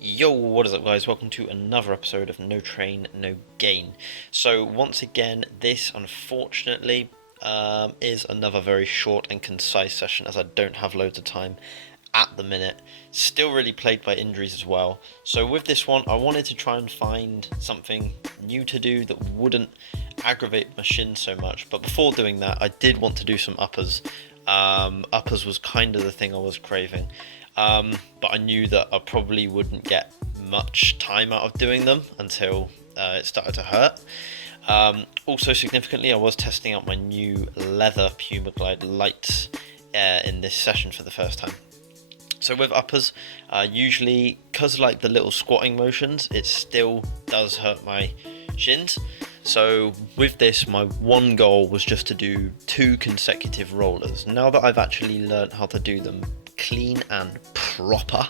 Yo, what is up guys? Welcome to another episode of No Train, No Gain. So once again, this unfortunately is another very short and concise session as I don't have loads of time at the minute. Still really plagued by injuries as well. So with this one, I wanted to try and find something new to do that wouldn't aggravate my shin so much. But before doing that, I did want to do some uppers. Uppers was kind of the thing I was craving. But I knew that I probably wouldn't get much time out of doing them until it started to hurt. Also significantly, I was testing out my new leather Puma Glide lights in this session for the first time. So with uppers, usually, because like the little squatting motions, it still does hurt my shins. So with this, my one goal was just to do 2 consecutive rollers. Now that I've actually learnt how to do them clean and proper,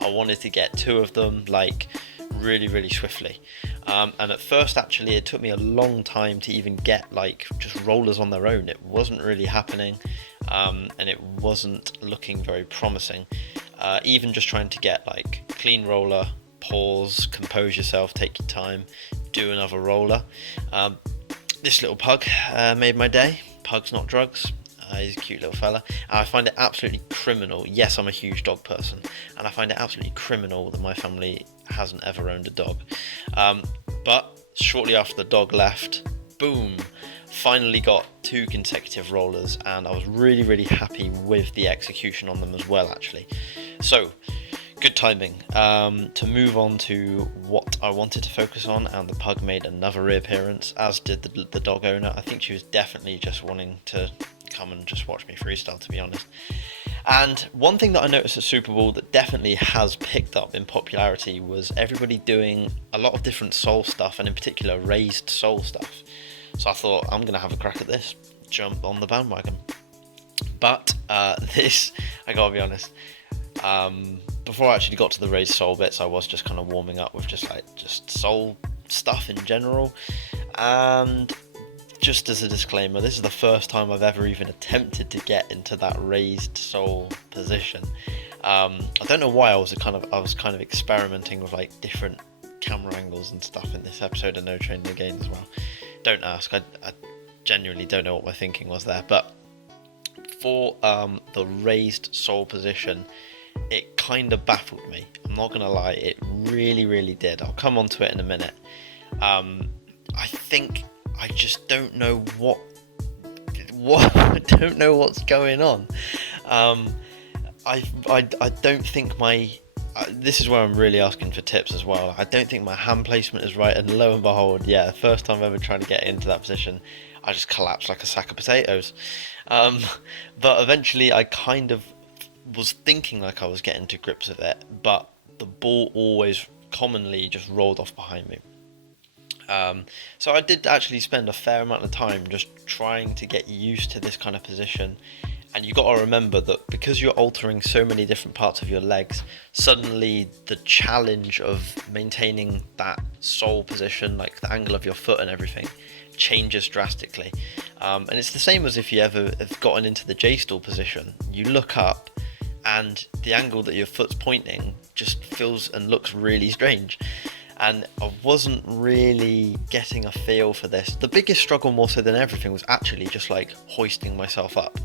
I wanted to get 2 of them like really swiftly. And at first actually it took me a long time to even get like just rollers on their own. It wasn't really happening, and it wasn't looking very promising. Even just trying to get like clean roller, pause, compose yourself, take your time, do another roller. This little pug made my day. Pugs not drugs. He's a cute little fella. I find it absolutely criminal. Yes, I'm a huge dog person, and I find it absolutely criminal that my family hasn't ever owned a dog. But shortly after the dog left, boom, finally got 2 consecutive rollers, and I was really happy with the execution on them as well, actually. So, good timing to move on to what I wanted to focus on, and the pug made another reappearance, as did the dog owner. I think she was definitely just wanting to come and just watch me freestyle, to be honest. And one thing that I noticed at Super Bowl that definitely has picked up in popularity was everybody doing a lot of different sole stuff, and in particular raised sole stuff. So I thought, I'm gonna have a crack at this, jump on the bandwagon. But this, I gotta be honest, before I actually got to the raised sole bits, I was just kind of warming up with just sole stuff in general. And just as a disclaimer, this is the first time I've ever even attempted to get into that raised sole position. I don't know why I was kind of experimenting with like different camera angles and stuff in this episode of No Train No Gain as well. Don't ask, I genuinely don't know what my thinking was there. But for the raised sole position, it kind of baffled me. I'm not gonna lie, it really did. I'll come on to it in a minute. I think I just don't know what I don't know what's going on. I don't think my this is where I'm really asking for tips as well. I don't think my hand placement is right, and lo and behold, yeah, the first time ever trying to get into that position, I just collapsed like a sack of potatoes. But eventually I kind of was thinking like I was getting to grips with it, but the ball always commonly just rolled off behind me. So I did actually spend a fair amount of time just trying to get used to this kind of position. And you got to remember that because you're altering so many different parts of your legs, suddenly the challenge of maintaining that sole position, like the angle of your foot and everything, changes drastically. And it's the same as if you ever have gotten into the J-stall position. You look up and the angle that your foot's pointing just feels and looks really strange. And I wasn't really getting a feel for this. The biggest struggle, more so than everything, was actually just like hoisting myself up.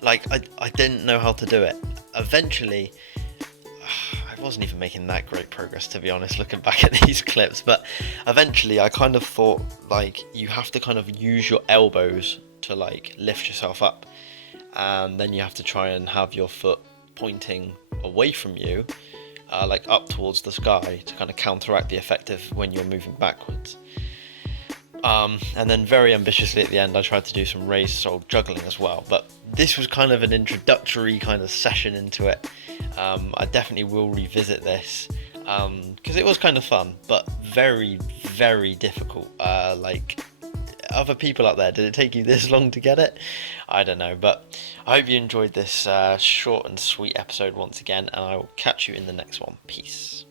Like I didn't know how to do it. Eventually, I wasn't even making that great progress, to be honest, looking back at these clips. But eventually I kind of thought like you have to kind of use your elbows to like lift yourself up, and then you have to try and have your foot pointing away from you, like up towards the sky, to kind of counteract the effect of when you're moving backwards. And then very ambitiously at the end I tried to do some raised sole juggling as well, but this was kind of an introductory kind of session into it. I definitely will revisit this because it was kind of fun, but very difficult. Like, other people out there, did it take you this long to get it? I don't know, but I hope you enjoyed this short and sweet episode once again, and I will catch you in the next one. Peace.